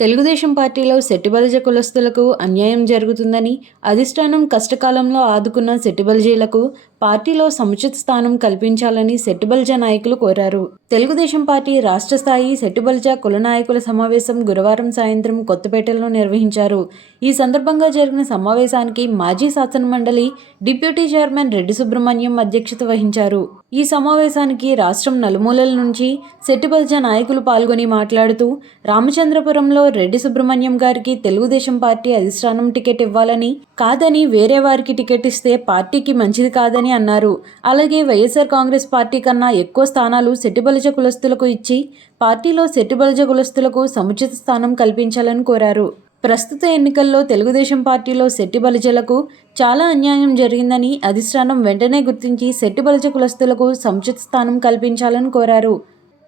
తెలుగుదేశం పార్టీలో సెట్టిబలిజ కులస్తులకు అన్యాయం జరుగుతుందని, అధిష్టానం కష్టకాలంలో ఆదుకున్న సెట్టిబలిజీలకు పార్టీలో సముచిత స్థానం కల్పించాలని సెట్టిబలిజ నాయకులు కోరారు. తెలుగుదేశం పార్టీ రాష్ట్ర స్థాయి సెట్టిబలిజ కుల నాయకుల సమావేశం గురువారం సాయంత్రం కొత్తపేటలో నిర్వహించారు. ఈ సందర్భంగా జరిగిన సమావేశానికి మాజీ శాసనమండలి డిప్యూటీ చైర్మన్ రెడ్డి సుబ్రహ్మణ్యం అధ్యక్షత వహించారు. ఈ సమావేశానికి రాష్ట్రం నలుమూలల నుంచి సెట్టిబలిజ నాయకులు పాల్గొని మాట్లాడుతూ, రామచంద్రపురంలో రెడ్డి సుబ్రహ్మణ్యం గారికి తెలుగుదేశం పార్టీ అధిష్టానం టికెట్ ఇవ్వాలని, కాదని వేరే వారికి టికెట్ ఇస్తే పార్టీకి మంచిది కాదని అన్నారు. అలాగే వైఎస్ఆర్ కాంగ్రెస్ పార్టీ కన్నా ఎక్కువ స్థానాలు సెట్టిబలిజ కులస్తులకు ఇచ్చి పార్టీలో సెట్టిబలిజ కులస్తులకు సముచిత స్థానం కల్పించాలని కోరారు. ప్రస్తుత ఎన్నికల్లో తెలుగుదేశం పార్టీలో సెట్టిబలిజలకు చాలా అన్యాయం జరిగిందని, అధిష్టానం వెంటనే గుర్తించి సెట్టిబలిజ కులస్తులకు సముచిత స్థానం కల్పించాలని కోరారు.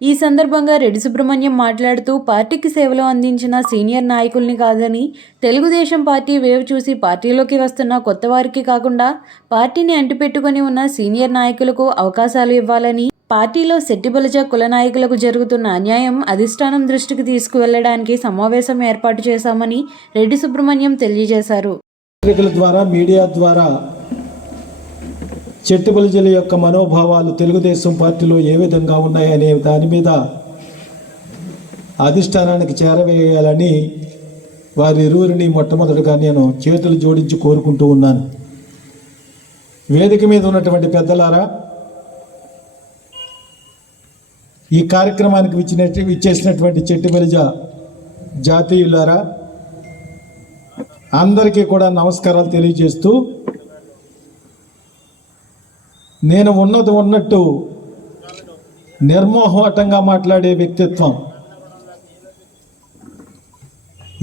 ఈ సందర్భంగా రెడ్డి సుబ్రహ్మణ్యం మాట్లాడుతూ, పార్టీకి సేవలు అందించిన సీనియర్ నాయకుల్ని కాదని, తెలుగుదేశం పార్టీ వేవ్ చూసి పార్టీలోకి వస్తున్న కొత్త వారికి కాకుండా పార్టీని అంటిపెట్టుకుని ఉన్న సీనియర్ నాయకులకు అవకాశాలు ఇవ్వాలని, పార్టీలో సెట్టిబలిజ కుల నాయకులకు జరుగుతున్న అన్యాయం అధిష్టానం దృష్టికి తీసుకువెళ్లడానికి సమావేశం ఏర్పాటు చేశామని రెడ్డి సుబ్రహ్మణ్యం తెలియజేశారు. ద్వారా మీడియా ద్వారా సెట్టిబలిజల యొక్క మనోభావాలు తెలుగుదేశం పార్టీలో ఏ విధంగా ఉన్నాయనే దాని మీద అధిష్టానానికి చేరవేయాలని వారి ఇరువురిని మొట్టమొదటిగా నేను చేతులు జోడించి కోరుకుంటూ ఉన్నాను. వేదిక మీద ఉన్నటువంటి పెద్దలారా, ఈ కార్యక్రమానికి విచ్చేసినటువంటి సెట్టిబలిజ జాతీయులారా, అందరికీ కూడా నమస్కారాలు తెలియజేస్తూ, నేను ఉన్నట్టు నిర్మోహమాటంగా మాట్లాడే వ్యక్తిత్వం.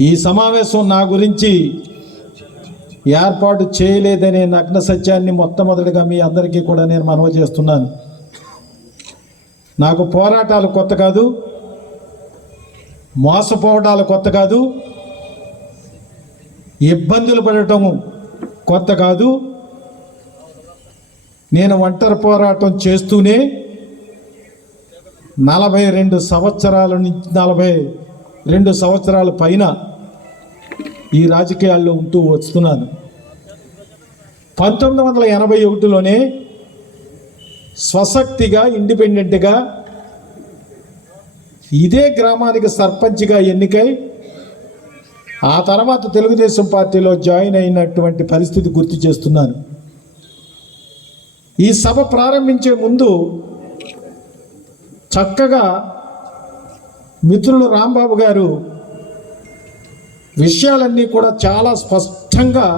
ఈ సమావేశం నా గురించి ఏర్పాటు చేయలేదనే నగ్న సత్యాన్ని మొట్టమొదటిగా మీ అందరికీ కూడా నేను మనవి చేస్తున్నాను. నాకు పోరాటాలు కొత్త కాదు, మోసపోవటాలు కొత్త కాదు, ఇబ్బందులు పడటం కొత్త కాదు. నేను ఒంటరి పోరాటం చేస్తూనే 42 సంవత్సరాల పైన ఈ రాజకీయాల్లో ఉంటూ వస్తున్నాను. 1981లోనే స్వశక్తిగా, ఇండిపెండెంట్గా ఇదే గ్రామానికి సర్పంచ్గా ఎన్నికై ఆ తర్వాత తెలుగుదేశం పార్టీలో జాయిన్ అయినటువంటి పరిస్థితి గుర్తు చేస్తున్నాను. ఈ సభ ప్రారంభించే ముందు చక్కగా మిత్రులు రాంబాబు గారు విషయాలన్నీ కూడా చాలా స్పష్టంగా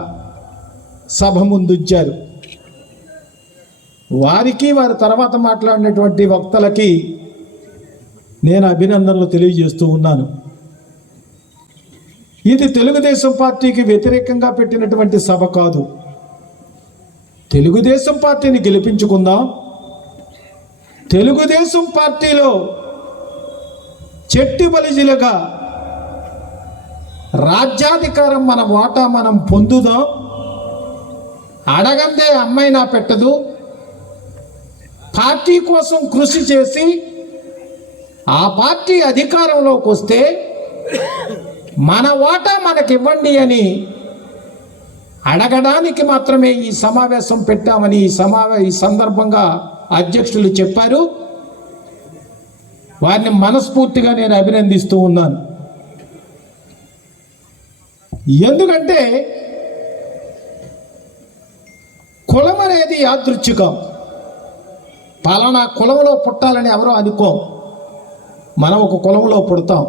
సభ ముందుంచారు. వారికి, వారి తర్వాత మాట్లాడినటువంటి వక్తలకి నేను అభినందనలు తెలియజేస్తూ ఉన్నాను. ఇది తెలుగుదేశం పార్టీకి వ్యతిరేకంగా పెట్టినటువంటి సభ కాదు. తెలుగుదేశం పార్టీని గెలిపించుకుందాం, తెలుగుదేశం పార్టీలో సెట్టిబలిజలుగా రాజ్యాధికారం మన వాటా మనం పొందుదాం, అడగందే అమ్మైనా పెట్టదు, పార్టీ కోసం కృషి చేసి ఆ పార్టీ అధికారంలోకి వస్తే మన వాటా మనకివ్వండి అని అడగడానికి మాత్రమే ఈ సమావేశం పెట్టామని ఈ సందర్భంగా అధ్యక్షులు చెప్పారు. వారిని మనస్ఫూర్తిగా నేను అభినందిస్తూ ఉన్నాను. ఎందుకంటే కులం అనేది యాదృచ్ఛికం. పలానా కులంలో పుట్టాలని ఎవరో అనుకోం, మనం ఒక కులంలో పుడతాం.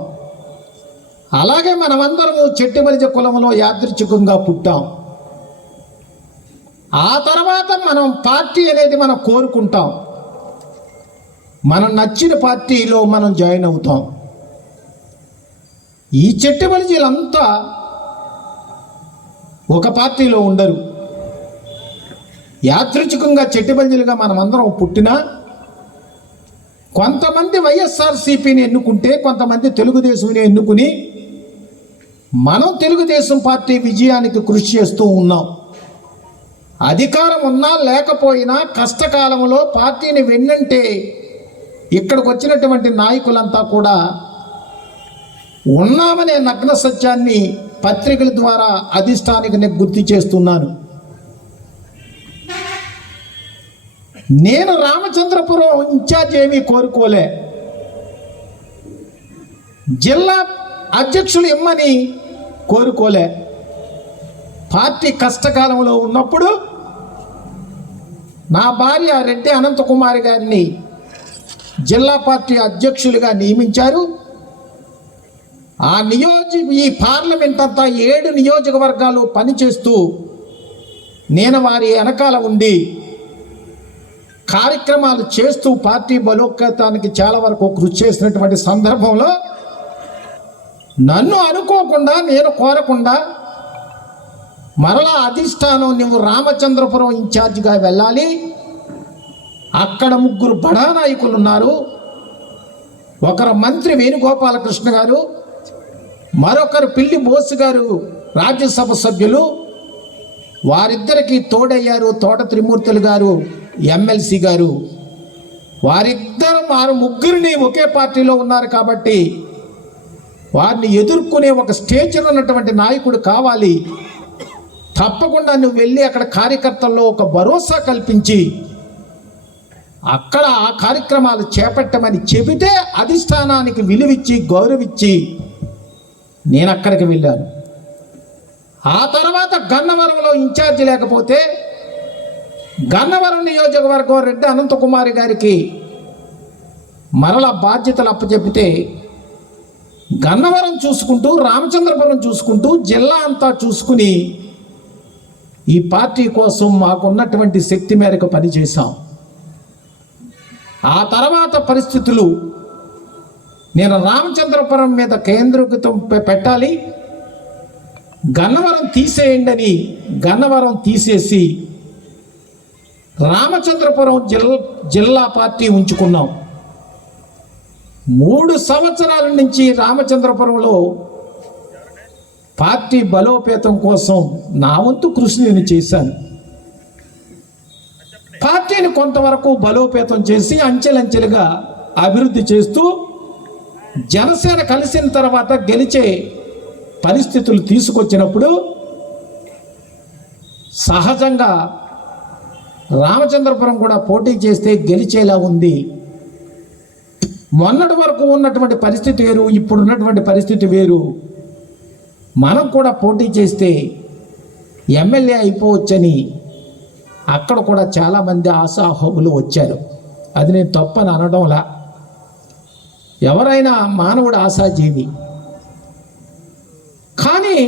అలాగే మనమందరము సెట్టిబలిజ కులంలో యాదృచ్ఛికంగా పుట్టాం. ఆ తర్వాత మనం పార్టీ అనేది మనం కోరుకుంటాం, మనం నచ్చిన పార్టీలో మనం జాయిన్ అవుతాం. ఈ సెట్టిబలిజలంతా ఒక పార్టీలో ఉండరు. యాదృచ్ఛికంగా సెట్టిబలిజలుగా మనం అందరం పుట్టినా కొంతమంది వైఎస్ఆర్సీపీని ఎన్నుకుంటే, కొంతమంది తెలుగుదేశంని ఎన్నుకుని మనం తెలుగుదేశం పార్టీ విజయానికి కృషి చేస్తూ ఉన్నాం. అధికారం ఉన్నా లేకపోయినా కష్టకాలంలో పార్టీని వెన్నంటే ఇక్కడికి వచ్చినటువంటి నాయకులంతా కూడా ఉన్నామనే నగ్న సత్యాన్ని పత్రికల ద్వారా అధిష్టానికి నేను గుర్తు చేస్తున్నాను. నేను రామచంద్రపురం ఇన్ఛార్జ్ ఏమీ కోరుకోలే. జిల్లా అధ్యక్షులు ఇమ్మని కోరుకోలే. పార్టీ కష్టకాలంలో ఉన్నప్పుడు నా భార్య రెడ్డి అనంతకుమారి గారిని జిల్లా పార్టీ అధ్యక్షులుగా నియమించారు. ఈ పార్లమెంట్ అంతా 7 నియోజకవర్గాలు పనిచేస్తూ నేను వారి వెనకాల ఉండి కార్యక్రమాలు చేస్తూ పార్టీ బలోపేతానికి చాలా వరకు కృషి చేసినటువంటి సందర్భంలో నన్ను అనుకోకుండా, నేను కోరకుండా మరలా అధిష్టానం నువ్వు రామచంద్రపురం ఇన్ఛార్జిగా వెళ్ళాలి, అక్కడ 3 బడా నాయకులు ఉన్నారు, ఒకరు మంత్రి వేణుగోపాలకృష్ణ గారు, మరొకరు పిల్లి బోసు గారు రాజ్యసభ సభ్యులు, వారిద్దరికి తోడయ్యారు తోట త్రిమూర్తులు గారు ఎమ్మెల్సీ గారు. వారు ముగ్గురిని ఒకే పార్టీలో ఉన్నారు కాబట్టి వారిని ఎదుర్కొనే ఒక స్టేచర్ ఉన్నటువంటి నాయకుడు కావాలి. తప్పకుండా నువ్వు వెళ్ళి అక్కడ కార్యకర్తల్లో ఒక భరోసా కల్పించి అక్కడ ఆ కార్యక్రమాలు చేపట్టమని చెబితే అధిష్టానానికి విలువిచ్చి గౌరవించి నేను అక్కడికి వెళ్ళాను. ఆ తర్వాత గన్నవరంలో ఇన్ఛార్జి లేకపోతే గన్నవరం నియోజకవర్గం రెడ్డి అనంతకుమారి గారికి మరలా బాధ్యతలు అప్పచెప్పితే గన్నవరం చూసుకుంటూ, రామచంద్రపురం చూసుకుంటూ, జిల్లా అంతా చూసుకుని ఈ పార్టీ కోసం మాకున్నటువంటి శక్తి మేరకు పనిచేశాం. ఆ తర్వాత పరిస్థితులు నేను రామచంద్రపురం మీద కేంద్రీకృతం పెట్టాలి, గన్నవరం తీసేయండి అని గన్నవరం తీసేసి రామచంద్రపురం జిల్లా పార్టీ ఉంచుకున్నాం. 3 సంవత్సరాల నుంచి రామచంద్రపురంలో పార్టీ బలోపేతం కోసం నా వంతు కృషి నేను చేశాను. పార్టీని కొంతవరకు బలోపేతం చేసి అంచెలంచెలుగా అభివృద్ధి చేస్తూ జనసేన కలిసిన తర్వాత గెలిచే పరిస్థితులు తీసుకొచ్చినప్పుడు సహజంగా రామచంద్రపురం కూడా పోటీ చేస్తే గెలిచేలా ఉంది. మొన్నటి వరకు ఉన్నటువంటి పరిస్థితి వేరు, ఇప్పుడున్నటువంటి పరిస్థితి వేరు. మనం కూడా పోటీ చేస్తే ఎమ్మెల్యే అయిపోవచ్చని అక్కడ కూడా చాలామంది ఆశాహోములు వచ్చారు. అది నేను తప్పని అనడంలా, ఎవరైనా మానవుడు ఆశాజీవి. కానీ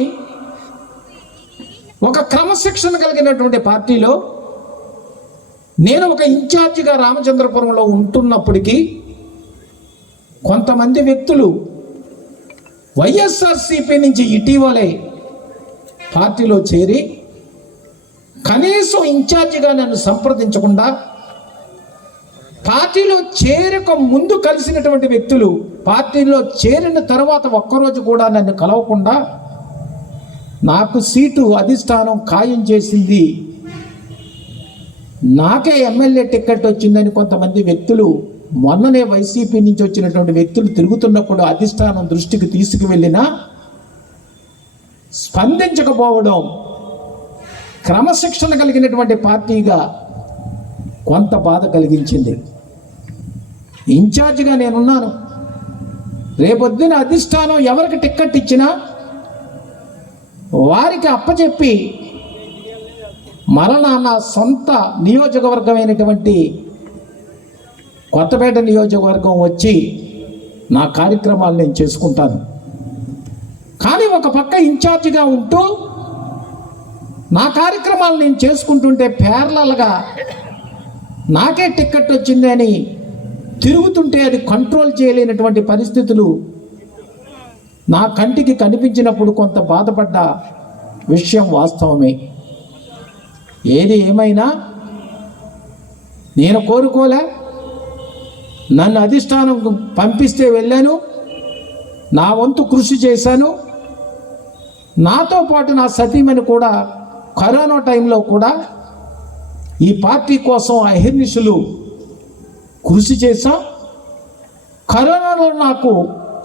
ఒక క్రమశిక్షణ కలిగినటువంటి పార్టీలో నేను ఒక ఇన్ఛార్జిగా రామచంద్రపురంలో ఉంటున్నప్పటికీ కొంతమంది వ్యక్తులు వైఎస్ఆర్సీపీ నుంచి ఇటీవలే పార్టీలో చేరి కనీసం ఇన్ఛార్జిగా నన్ను సంప్రదించకుండా, పార్టీలో చేరక ముందు కలిసినటువంటి వ్యక్తులు పార్టీలో చేరిన తర్వాత ఒక్కరోజు కూడా నన్ను కలవకుండా నాకు సీటు అధిష్టానం ఖాయం చేసింది, నాకే ఎమ్మెల్యే టికెట్ వచ్చిందని కొంతమంది వ్యక్తులు మొన్ననే వైసీపీ నుంచి వచ్చినటువంటి వ్యక్తులు తిరుగుతున్నప్పుడు అధిష్టానం దృష్టికి తీసుకువెళ్ళినా స్పందించకపోవడం క్రమశిక్షణ కలిగినటువంటి పార్టీగా కొంత బాధ కలిగించింది. ఇన్ఛార్జిగా నేనున్నాను. రేపొద్దున అధిష్టానం ఎవరికి టిక్కెట్ ఇచ్చినా వారికి అప్పచెప్పి మరలా నా సొంత నియోజకవర్గమైనటువంటి కొత్తపేట నియోజకవర్గం వచ్చి నా కార్యక్రమాలు నేను చేసుకుంటాను. కానీ ఒక పక్క ఇన్ఛార్జిగా ఉంటూ నా కార్యక్రమాలు నేను చేసుకుంటుంటే ప్యారలల్గా నాకే టిక్కెట్ వచ్చింది అని తిరుగుతుంటే అది కంట్రోల్ చేయలేనటువంటి పరిస్థితులు నా కంటికి కనిపించినప్పుడు కొంత బాధపడ్డ విషయం వాస్తవమే. ఏది ఏమైనా నేను కోరుకోలే, నన్ను అధిష్టానం పంపిస్తే వెళ్ళాను, నా వంతు కృషి చేశాను. నాతో పాటు నా సతీమణి కూడా కరోనా టైంలో కూడా ఈ పార్టీ కోసం అహర్నిశలు కృషి చేశాం. కరోనాలో నాకు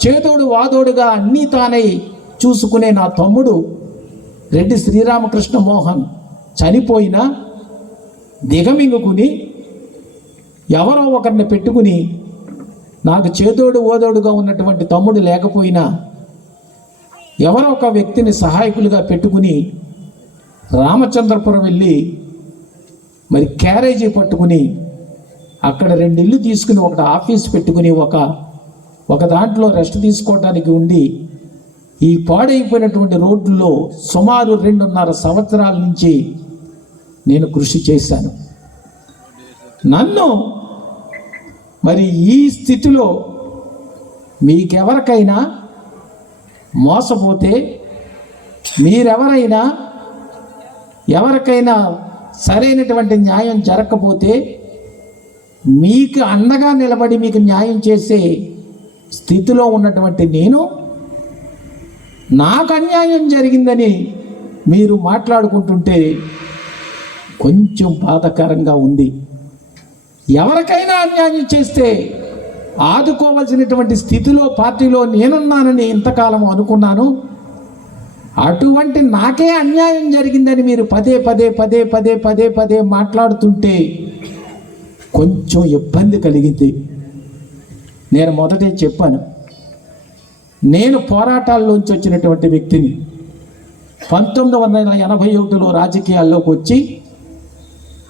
చేదోడు వాదోడుగా అన్నీ తానై చూసుకునే నా తమ్ముడు రెడ్డి శ్రీరామకృష్ణ మోహన్ చనిపోయినా దిగమింగుకుని ఎవరో ఒకరిని పెట్టుకుని నాకు చేదోడు ఓదోడుగా ఉన్నటువంటి తమ్ముడు లేకపోయినా ఎవరో ఒక వ్యక్తిని సహాయకులుగా పెట్టుకుని రామచంద్రపురం వెళ్ళి మరి క్యారేజీ పట్టుకుని అక్కడ 2 ఇళ్ళు తీసుకుని ఒకటి ఆఫీస్ పెట్టుకుని ఒక దాంట్లో రెస్ట్ తీసుకోవడానికి ఉండి ఈ పాడైపోయినటువంటి రోడ్లలో సుమారు 2.5 సంవత్సరాల నుంచి నేను కృషి చేశాను. నన్ను మరి ఈ స్థితిలో మీకెవరికైనా మోసపోతే, ఎవరికైనా సరైనటువంటి న్యాయం జరగకపోతే మీకు అండగా నిలబడి మీకు న్యాయం చేసే స్థితిలో ఉన్నటువంటి నేను నాకు అన్యాయం జరిగిందని మీరు మాట్లాడుకుంటుంటే కొంచెం బాధాకరంగా ఉంది. ఎవరికైనా అన్యాయం చేస్తే ఆదుకోవాల్సినటువంటి స్థితిలో పార్టీలో నేనున్నానని ఇంతకాలం అనుకున్నాను. అటువంటి నాకే అన్యాయం జరిగిందని మీరు పదే మాట్లాడుతుంటే కొంచెం ఇబ్బంది కలిగింది. నేను మొదటే చెప్పాను, నేను పోరాటాల్లోంచి వచ్చినటువంటి వ్యక్తిని. 1981లో రాజకీయాల్లోకి వచ్చి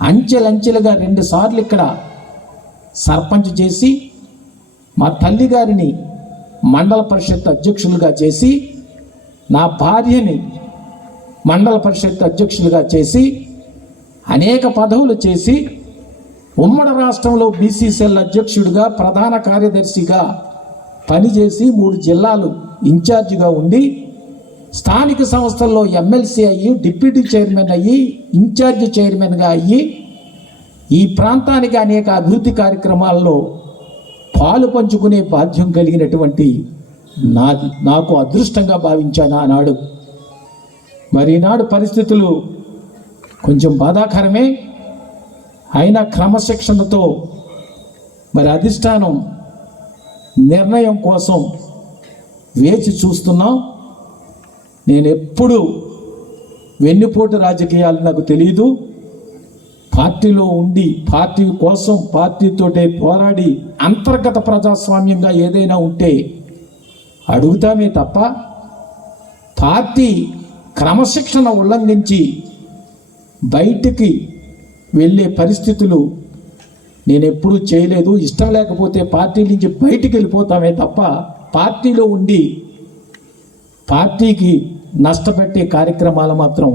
అంచెలంచెలుగా 2 సార్లు ఇక్కడ సర్పంచ్ చేసి, మా తల్లిగారిని మండల పరిషత్ అధ్యక్షులుగా చేసి, నా భార్యని మండల పరిషత్ అధ్యక్షులుగా చేసి, అనేక పదవులు చేసి, ఉమ్మడి రాష్ట్రంలో బీసీసీఎల్ అధ్యక్షుడిగా ప్రధాన కార్యదర్శిగా పనిచేసి 3 జిల్లాలు ఇన్ఛార్జిగా ఉండి, స్థానిక సంస్థల్లో ఎమ్మెల్సీ అయ్యి, డిప్యూటీ చైర్మన్ అయ్యి, ఇన్ఛార్జి చైర్మన్గా అయ్యి, ఈ ప్రాంతానికి అనేక అభివృద్ధి కార్యక్రమాల్లో పాలు పంచుకునే బాధ్యం కలిగినటువంటి నాకు అదృష్టంగా భావించాను ఆనాడు. మరి ఈనాడు పరిస్థితులు కొంచెం బాధాకరమే. అయినా క్రమశిక్షణతో మరి అధిష్టానం నిర్ణయం కోసం వేచి చూస్తున్నాం. నేను ఎప్పుడు వెన్నుపోటు రాజకీయాలు నాకు తెలియదు. పార్టీలో ఉండి పార్టీ కోసం పార్టీతోటే పోరాడి అంతర్గత ప్రజాస్వామ్యంగా ఏదైనా ఉంటే అడుగుతామే తప్ప పార్టీ క్రమశిక్షణ ఉల్లంఘించి బయటికి వెళ్ళే పరిస్థితులు నేను ఎప్పుడూ చేయలేదు. ఇష్టం లేకపోతే పార్టీ నుంచి బయటికి వెళ్ళిపోతామే తప్ప పార్టీలో ఉండి పార్టీకి నష్టపెట్టే కార్యక్రమాలు మాత్రం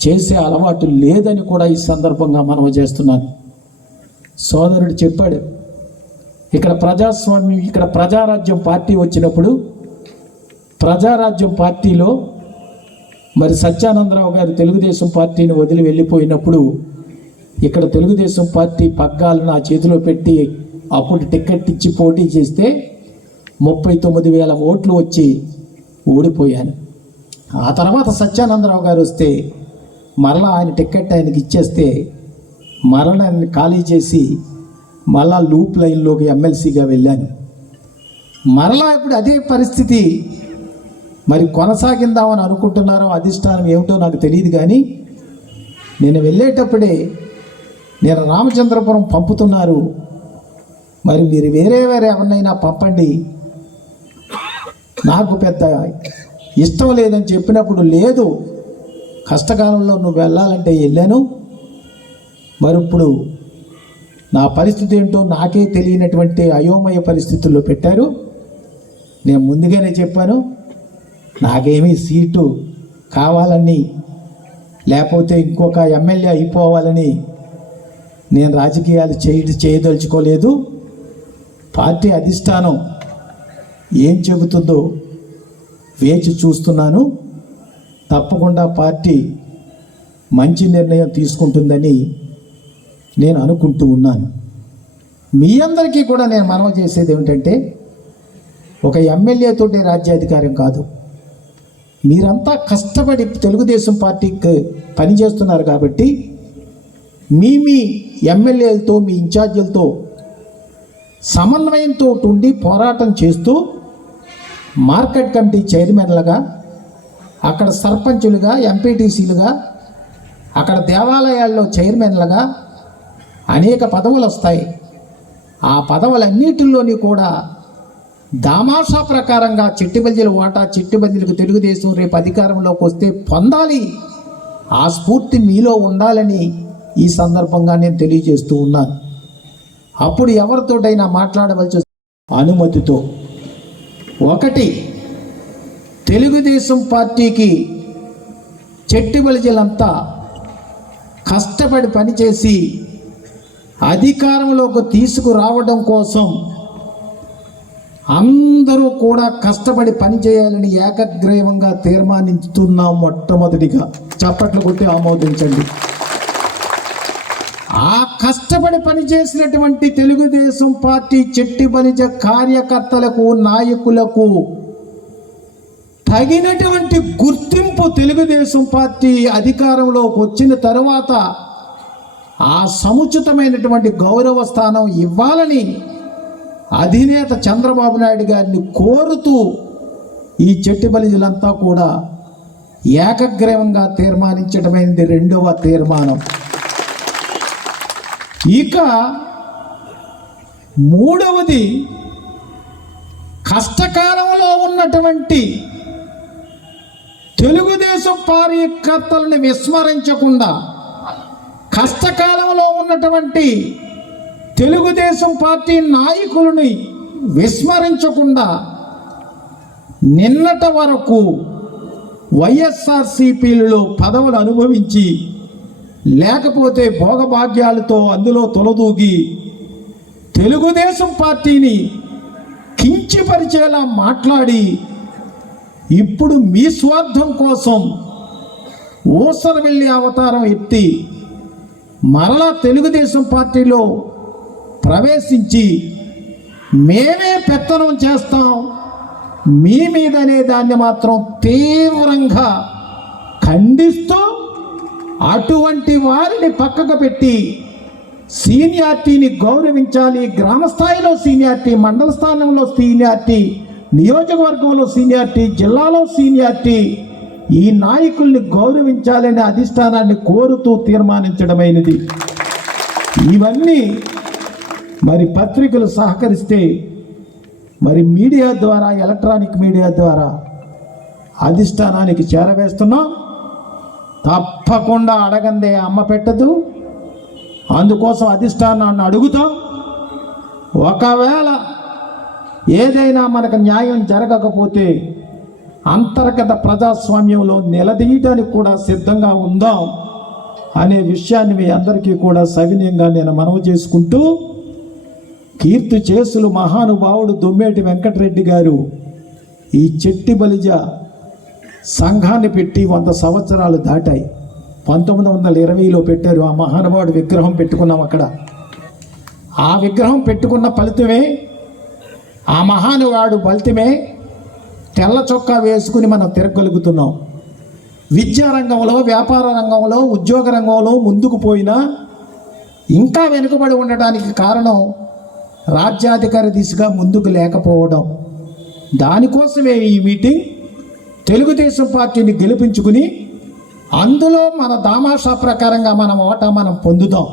చేసే అలవాటు లేదని కూడా ఈ సందర్భంగా మనవి చేస్తున్నాను. సోదరుడు చెప్పాడు, ఇక్కడ ప్రజాస్వామ్యం, ఇక్కడ ప్రజారాజ్యం పార్టీ వచ్చినప్పుడు ప్రజారాజ్యం పార్టీలో మరి సత్యానందరావు గారు తెలుగుదేశం పార్టీని వదిలి వెళ్ళిపోయినప్పుడు ఇక్కడ తెలుగుదేశం పార్టీ పగ్గాలు నా చేతిలో పెట్టి అప్పుడు టికెట్ ఇచ్చి పోటీ చేస్తే 39,000 ఓట్లు వచ్చి ఓడిపోయాను. ఆ తర్వాత సత్యానందరావు గారు వస్తే మరలా ఆయన టికెట్ ఆయనకి ఇచ్చేస్తే మరలా ఖాళీ చేసి మళ్ళా లూప్ లైన్లోకి ఎమ్మెల్సీగా వెళ్ళాను. మరలా ఇప్పుడు అదే పరిస్థితి మరి కొనసాగిందామని అనుకుంటున్నారో అధిష్టానం ఏమిటో నాకు తెలియదు. కానీ నేను వెళ్ళేటప్పుడే నేను రామచంద్రపురం పంపుతున్నారు, మరి మీరు వేరే ఎవరినైనా పంపండి, నాకు పెద్ద ఇష్టం లేదని చెప్పినప్పుడు లేదు, కష్టకాలంలో నువ్వు వెళ్ళాలంటే వెళ్ళాను. మరి ఇప్పుడు నా పరిస్థితి ఏంటో నాకే తెలియనటువంటి అయోమయ పరిస్థితుల్లో పెట్టారు. నేను ముందుగానే చెప్పాను, నాకేమీ సీటు కావాలని లేకపోతే ఇంకొక ఎమ్మెల్యే అయిపోవాలని నేను రాజకీయాలు చేయదలుచుకోలేదు. పార్టీ అధిష్టానం ఏం చెబుతుందో వేచి చూస్తున్నాను. తప్పకుండా పార్టీ మంచి నిర్ణయం తీసుకుంటుందని నేను అనుకుంటూ ఉన్నాను. మీ అందరికీ కూడా నేను మనవి చేసేది ఏమిటంటే, ఒక ఎమ్మెల్యేతోటి రాజ్యాధికారం కాదు. మీరంతా కష్టపడి తెలుగుదేశం పార్టీకి పనిచేస్తున్నారు కాబట్టి మీ ఎమ్మెల్యేలతో, మీ ఇన్ఛార్జీలతో సమన్వయంతో ఉండి పోరాటం చేస్తూ మార్కెట్ కమిటీ చైర్మన్లుగా, అక్కడ సర్పంచులుగా, ఎంపీటీసీలుగా, అక్కడ దేవాలయాల్లో చైర్మన్లుగా అనేక పదవులు వస్తాయి. ఆ పదవులన్నిటిలోని కూడా దామాషా ప్రకారంగా చిట్టిబల్జీల వాటా, చిట్టిబల్జీలకు తెలుగుదేశం రేపు అధికారంలోకి వస్తే పొందాలి, ఆ స్ఫూర్తి మీలో ఉండాలని ఈ సందర్భంగా నేను తెలియజేస్తూ ఉన్నాను. అప్పుడు ఎవరితోటైనా మాట్లాడవలసి అనుమతితో. ఒకటి, తెలుగుదేశం పార్టీకి చిట్టిబల్జీలంతా కష్టపడి పనిచేసి అధికారంలోకి తీసుకురావడం కోసం అందరూ కూడా కష్టపడి పనిచేయాలని ఏకగ్రీవంగా తీర్మానిస్తున్నాం. మొట్టమొదటిగా చప్పట్లు కొట్టి ఆమోదించండి. ఆ కష్టపడి పనిచేసినటువంటి తెలుగుదేశం పార్టీ చిట్టిబలిజ కార్యకర్తలకు, నాయకులకు తగినటువంటి గుర్తింపు తెలుగుదేశం పార్టీ అధికారంలోకి వచ్చిన తరువాత ఆ సముచితమైనటువంటి గౌరవ స్థానం ఇవ్వాలని అధినేత చంద్రబాబు నాయుడు గారిని కోరుతూ ఈ చిట్టిబలిజలంతా కూడా ఏకగ్రీవంగా తీర్మానించడమైనది రెండవ తీర్మానం. ఇక మూడవది, కష్టకాలంలో ఉన్నటువంటి తెలుగుదేశం కార్యకర్తలను విస్మరించకుండా, కష్టకాలంలో ఉన్నటువంటి తెలుగుదేశం పార్టీ నాయకులని విస్మరించకుండా నిన్నటి వరకు వైఎస్ఆర్సీపీలో పదవులు అనుభవించి, లేకపోతే భోగభాగ్యాలతో అందులో తొలదూగి తెలుగుదేశం పార్టీని కించపరిచేలా మాట్లాడి ఇప్పుడు మీ స్వార్థం కోసం ఊసరవెల్లి అవతారం ఎత్తి మరలా తెలుగుదేశం పార్టీలో ప్రవేశించి మేమే పెత్తనం చేస్తాం మీ మీదనే దాన్ని మాత్రం తీవ్రంగా ఖండిస్తూ అటువంటి వారిని పక్కకు పెట్టి సీనియారిటీని గౌరవించాలి. గ్రామ స్థాయిలో సీనియారిటీ, మండల స్థానంలో సీనియారిటీ, నియోజకవర్గంలో సీనియారిటీ, జిల్లాలో సీనియారిటీ, ఈ నాయకుల్ని గౌరవించాలనే అధిష్టానాన్ని కోరుతూ తీర్మానించడమైనది. ఇవన్నీ మరి పత్రికలు సహకరిస్తే మరి మీడియా ద్వారా, ఎలక్ట్రానిక్ మీడియా ద్వారా అధిష్టానానికి చేరవేస్తున్నాం. తప్పకుండా అడగందే అమ్మ పెట్టదు. అందుకోసం అధిష్టానాన్ని అడుగుతాం. ఒకవేళ ఏదైనా మనకు న్యాయం జరగకపోతే అంతర్గత ప్రజాస్వామ్యంలో నిలదీయడానికి కూడా సిద్ధంగా ఉందాం అనే విషయాన్ని మీ అందరికీ కూడా సవినయంగా నేను మనవి చేసుకుంటూ, కీర్తి చేసులు మహానుభావుడు దొమ్మేటి వెంకటరెడ్డి గారు ఈ చిట్టిబలిజ సంఘాన్ని పెట్టి 100 సంవత్సరాలు దాటాయి. 1920లో పెట్టారు. ఆ మహానుభావుడు విగ్రహం పెట్టుకున్నాం అక్కడ. ఆ విగ్రహం పెట్టుకున్న ఫలితమే, ఆ మహానుభావుడు ఫలితమే తెల్ల చొక్కా వేసుకుని మనం తిరగలుగుతున్నాం. విద్యారంగంలో, వ్యాపార రంగంలో, ఉద్యోగ రంగంలో ముందుకు పోయినా ఇంకా వెనుకబడి ఉండడానికి కారణం రాజ్యాధికార దిశగా ముందుకు లేకపోవడం. దానికోసమే ఈ మీటింగ్. తెలుగుదేశం పార్టీని గెలిపించుకుని అందులో మన దామాషా ప్రకారంగా మనం ఓటా మనం పొందుదాం.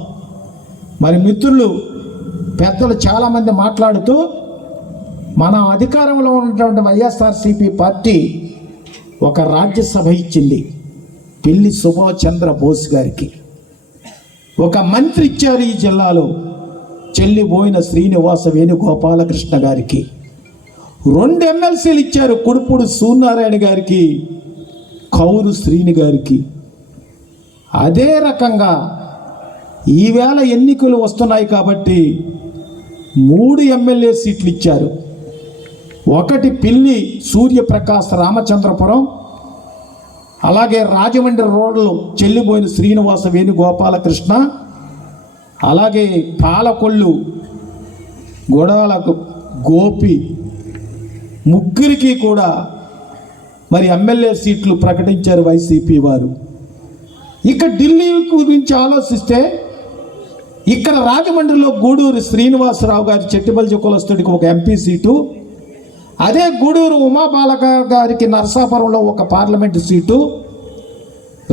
మరి మిత్రులు, పెద్దలు చాలామంది మాట్లాడుతూ మన అధికారంలో ఉన్నటువంటి వైఎస్ఆర్సీపీ పార్టీ ఒక రాజ్యసభ ఇచ్చింది పిల్లి సుభాష్ చంద్రబోస్ గారికి. ఒక మంత్రి ఇచ్చారు ఈ జిల్లాలో చెల్లిబోయిన శ్రీనివాస వేణుగోపాలకృష్ణ గారికి. 2 ఎమ్మెల్సీలు ఇచ్చారు, కుడుపుడు సూర్యనారాయణ గారికి, కౌరు శ్రీని గారికి. అదే రకంగా ఈవేళ ఎన్నికలు వస్తున్నాయి కాబట్టి 3 ఎమ్మెల్యే సీట్లు ఇచ్చారు. ఒకటి పిల్లి సూర్యప్రకాశ్ రామచంద్రపురం, అలాగే రాజమండ్రి రోడ్లో చెల్లిబోయిన శ్రీనివాస వేణుగోపాలకృష్ణ, అలాగే పాలకొల్లు గొడవల గోపి. ముగ్గురికి కూడా మరి ఎమ్మెల్యే సీట్లు ప్రకటించారు వైసీపీ వారు. ఇక ఢిల్లీ గురించి ఆలోచిస్తే ఇక్కడ రాజమండ్రిలో గూడూరు శ్రీనివాసరావు గారి చెట్టిబలిజ కులస్తుడికి ఒక ఎంపీ సీటు, అదే గూడూరు ఉమాబాలక గారికి నరసాపురంలో ఒక పార్లమెంటు సీటు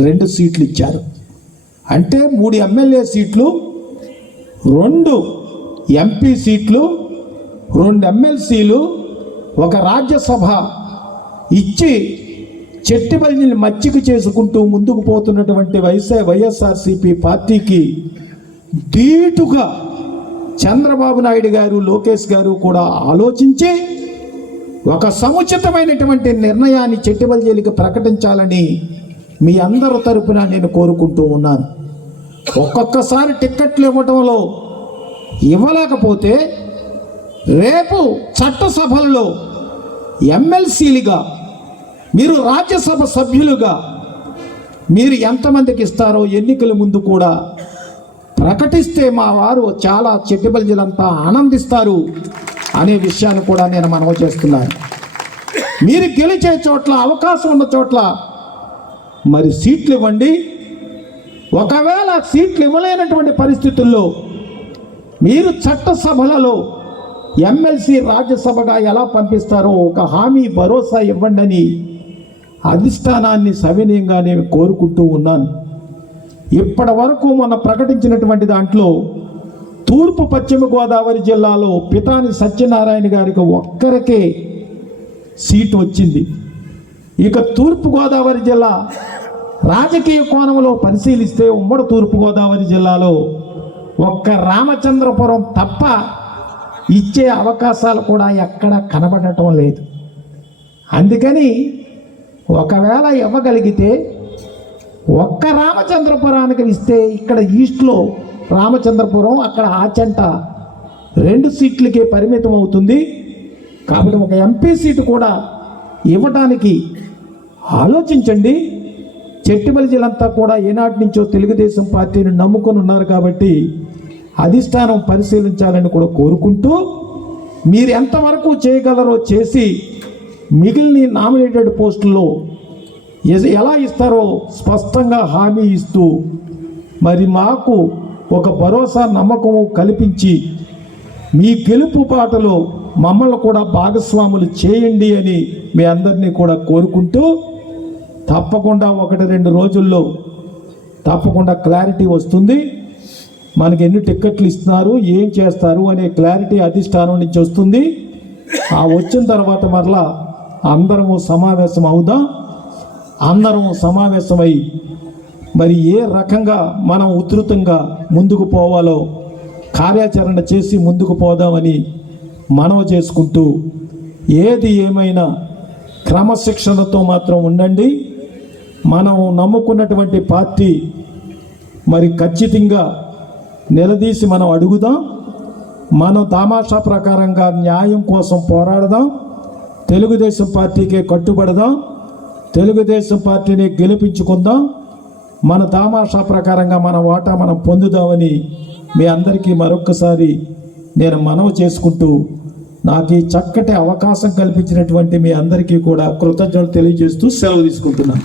2 సీట్లు ఇచ్చారు. అంటే 3 ఎమ్మెల్యే సీట్లు, 2 ఎంపీ సీట్లు, 2 ఎమ్మెల్సీలు, 1 రాజ్యసభ ఇచ్చి చెట్టిబల్లిని మచ్చిక చేసుకుంటూ ముందుకు పోతున్నటువంటి వైఎస్ఆర్సీపీ పార్టీకి ధీటుగా చంద్రబాబు నాయుడు గారు, లోకేష్ గారు కూడా ఆలోచించి ఒక సముచితమైనటువంటి నిర్ణయాన్ని చెట్టిబల్లికి ప్రకటించాలని మీ అందరి తరపున నేను కోరుకుంటూ ఉన్నాను. ఒక్కొక్కసారి టిక్కెట్లు ఇవ్వడంలో ఇవ్వలేకపోతే రేపు చట్టసభల్లో ఎమ్మెల్సీలుగా, మీరు రాజ్యసభ సభ్యులుగా మీరు ఎంతమందికి ఇస్తారో ఎన్నికల ముందు కూడా ప్రకటిస్తే మా వారు చాలా చెట్టిబల్జీలంతా ఆనందిస్తారు అనే విషయాన్ని కూడా నేను మనవి చేస్తున్నాను. మీరు గెలిచే చోట్ల, అవకాశం ఉన్న చోట్ల మరి సీట్లు ఇవ్వండి. ఒకవేళ సీట్లు ఇవ్వలేనటువంటి పరిస్థితుల్లో మీరు చట్టసభలలో ఎమ్మెల్సీ రాజ్యసభగా ఎలా పంపిస్తారో ఒక హామీ, భరోసా ఇవ్వండి అని అధిష్టానాన్ని సవినయంగా నేను కోరుకుంటూ ఉన్నాను. ఇప్పటి వరకు మొన్న ప్రకటించినటువంటి దాంట్లో తూర్పు పశ్చిమ గోదావరి జిల్లాలో పితాని సత్యనారాయణ గారికి ఒక్కరికే సీటు వచ్చింది. ఇక తూర్పు గోదావరి జిల్లా రాజకీయ కోణంలో పరిశీలిస్తే ఉమ్మడి తూర్పు గోదావరి జిల్లాలో ఒక్క రామచంద్రపురం తప్ప ఇచ్చే అవకాశాలు కూడా ఎక్కడ కనబడటం లేదు. అందుకని ఒకవేళ ఇవ్వగలిగితే ఒక్క రామచంద్రపురానికి ఇస్తే ఇక్కడ ఈస్ట్లో రామచంద్రపురం, అక్కడ ఆచంట 2 సీట్లకే పరిమితం అవుతుంది. కాబట్టి ఒక ఎంపీ సీటు కూడా ఇవ్వడానికి ఆలోచించండి. చెట్టిబల్జీలంతా కూడా ఏనాటి నుంచో తెలుగుదేశం పార్టీని నమ్ముకొని ఉన్నారు కాబట్టి అధిష్టానం పరిశీలించాలని కూడా కోరుకుంటూ, మీరు ఎంతవరకు చేయగలరో చేసి మిగిలిన నామినేటెడ్ పోస్టుల్లో ఎలా ఇస్తారో స్పష్టంగా హామీ ఇస్తూ మరి మాకు ఒక భరోసా, నమ్మకము కల్పించి మీ గెలుపు బాటలో మమ్మల్ని కూడా భాగస్వాములు చేయండి అని మీ అందరినీ కూడా కోరుకుంటూ, తప్పకుండా 1-2 రోజుల్లో తప్పకుండా క్లారిటీ వస్తుంది. మనకి ఎన్ని టిక్కెట్లు ఇస్తున్నారు, ఏం చేస్తారు అనే క్లారిటీ అధిష్టానం నుంచి వస్తుంది. ఆ వచ్చిన తర్వాత మరలా అందరము సమావేశం అవుదాం. అందరం సమావేశమై మరి ఏ రకంగా మనం ఉధృతంగా ముందుకు పోవాలో కార్యాచరణ చేసి ముందుకు పోదామని మనవి చేసుకుంటూ, ఏది ఏమైనా క్రమశిక్షణతో మాత్రం ఉండండి. మనం నమ్ముకున్నటువంటి పార్టీ మరి ఖచ్చితంగా నిలదీసి మనం అడుగుదాం. మనం తమాషా ప్రకారంగా న్యాయం కోసం పోరాడదాం. తెలుగుదేశం పార్టీకే కట్టుబడదాం. తెలుగుదేశం పార్టీని గెలిపించుకుందాం. మన తమాషా ప్రకారంగా మన వాటా మనం పొందుదామని మీ అందరికీ మరొక్కసారి నేను మనవి చేసుకుంటూ, నాకు ఈ చక్కటి అవకాశం కల్పించినటువంటి మీ అందరికీ కూడా కృతజ్ఞతలు తెలియజేస్తూ సెలవు తీసుకుంటున్నాను.